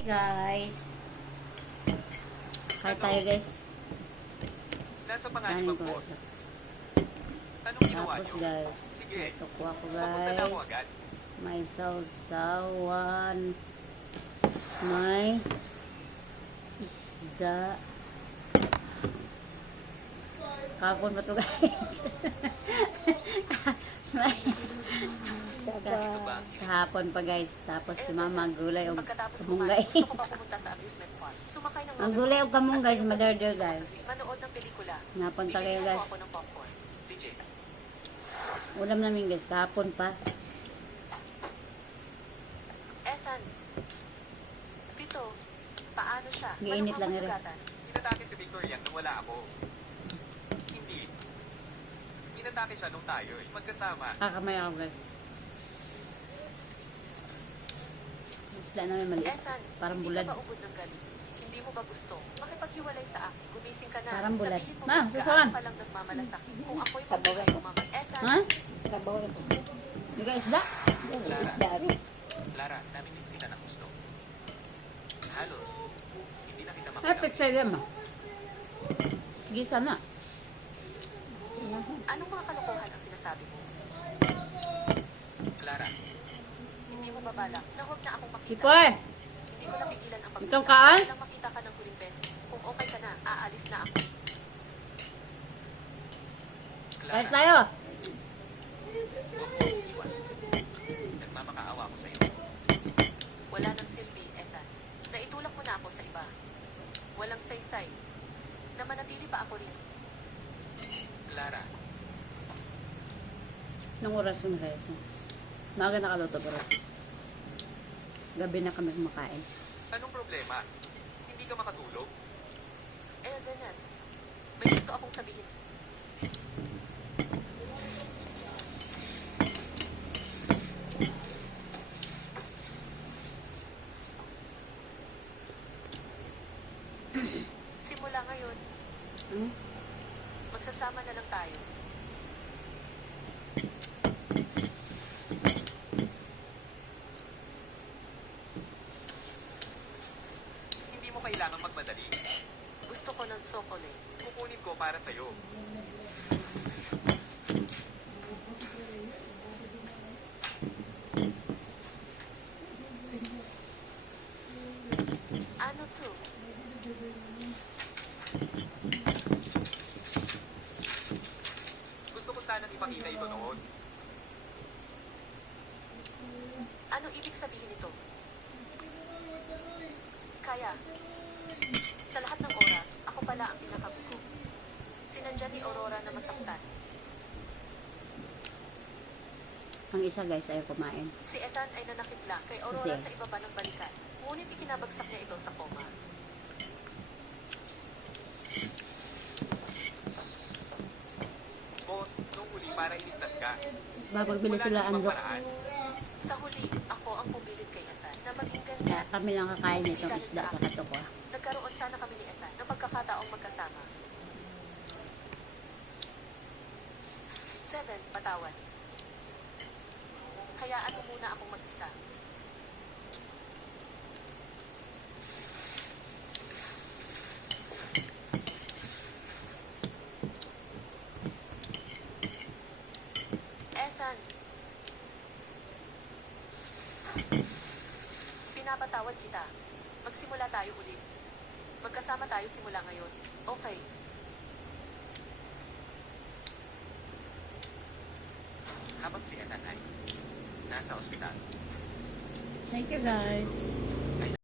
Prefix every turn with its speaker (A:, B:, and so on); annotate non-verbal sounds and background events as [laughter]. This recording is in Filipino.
A: Hi guys. Hi tayo guys.
B: Nasa
A: ko
B: ang boss. Anong ginawa
A: Tapos guys,
B: Sige.
A: tutukuha ko
B: Papunta na ako
A: guys.
B: agad.
A: May sausawan. May isda. Kapon pa to guys. [laughs] May Kahapon pa guys. Tapos si mama gulay o kamunggay. Ang gulay o kamunggay sa Madarder guys.
C: Manood ng pelikula.
A: Napunta kayo guys. Ulam namin guys. Kahapon pa.
C: Ethan. Pito. Paano siya?
A: Giinit lang rin.
B: inatake si Victor yan nung wala ako. Hindi. Inatake siya nung tayo, eh, magkasama.
A: Kakamay ako guys. Isda namin maliit.
C: Ethan,
A: Parang
C: hindi
A: bulad.
C: ka ubod ng galit? Hindi mo ba gusto? Makipaghiwalay sa akin. Gumising ka na.
A: Parang bulad.
C: Sabihin mo,
A: Ma,
C: mas
A: susuan.
C: gaano ka lang nagmamalasakit. Kung ako'y
D: Sabaw
C: mabuhay mo, mama. Ethan,
A: Ha?
D: Sabaw na po.
A: May ka isda?
B: Lara.
D: Isda rin.
B: Lara, namimiss kita ng gusto. Halos, hindi na kita makita.
A: pizza yan ma. Gisa na.
C: anong mga kalokohan ang sinasabi mo?
B: Lara,
C: Mo babalak na akong makita.
A: Kipoy!
C: Hindi ko napigilan ang
A: Ikaw kaan?
C: Nang makita ka ng huling beses. Kung okay ka na, aalis na ako.
B: Lara,
A: tayo.
B: Nagmamakaawa ko sa'yo.
C: Wala nang silbi, Ethan. Naitulak mo na ako sa iba. Walang saysay. Na manatili pa ako rin.
B: Lara,
A: Nung oras yun guys. Maaga nakaluto pero gabi na kami kumakain.
B: anong problema? Hindi ka makatulog?
C: Eh, ganyan. May gusto akong sabihin. [clears throat] Simula ngayon,
A: Hmm?
C: magsasama na lang tayo.
B: Kailangang magmadali.
C: Gusto ko ng chocolate.
B: Kukunin ko para sa'yo.
C: Ano to?
B: Gusto ko sanang ipakita ito noon.
C: Ano ibig sabihin nito? Kaya, sa lahat ng oras, ako pala ang pinakabugo. Sinadya ni Aurora na masaktan.
A: Ang isa guys ay kumain.
C: Si Ethan ay nanakit lang kay Aurora
A: Kasi-
C: sa ibaba ng balikat. Ngunit ikinabagsak niya ito sa koma.
B: Boss, nung huli para iligtas ka.
A: Babagbili sila
B: paraan.
C: Sa huli, ako ang pumilit kay Ethan na maging
A: Kaya
C: ganyan.
A: Kami lang kakain nitong isda at tukwa.
C: Nagkaroon sana kami ni Ethan ng pagkakataong magkasama. Seven, patawad. Hayaan mo muna akong mag-isa. Ethan. Pinapatawad kita. Magsimula tayo ulit. Magkasama tayo simula ngayon. Okay.
B: Habang si Ethan ay nasa ospital.
A: Thank you guys.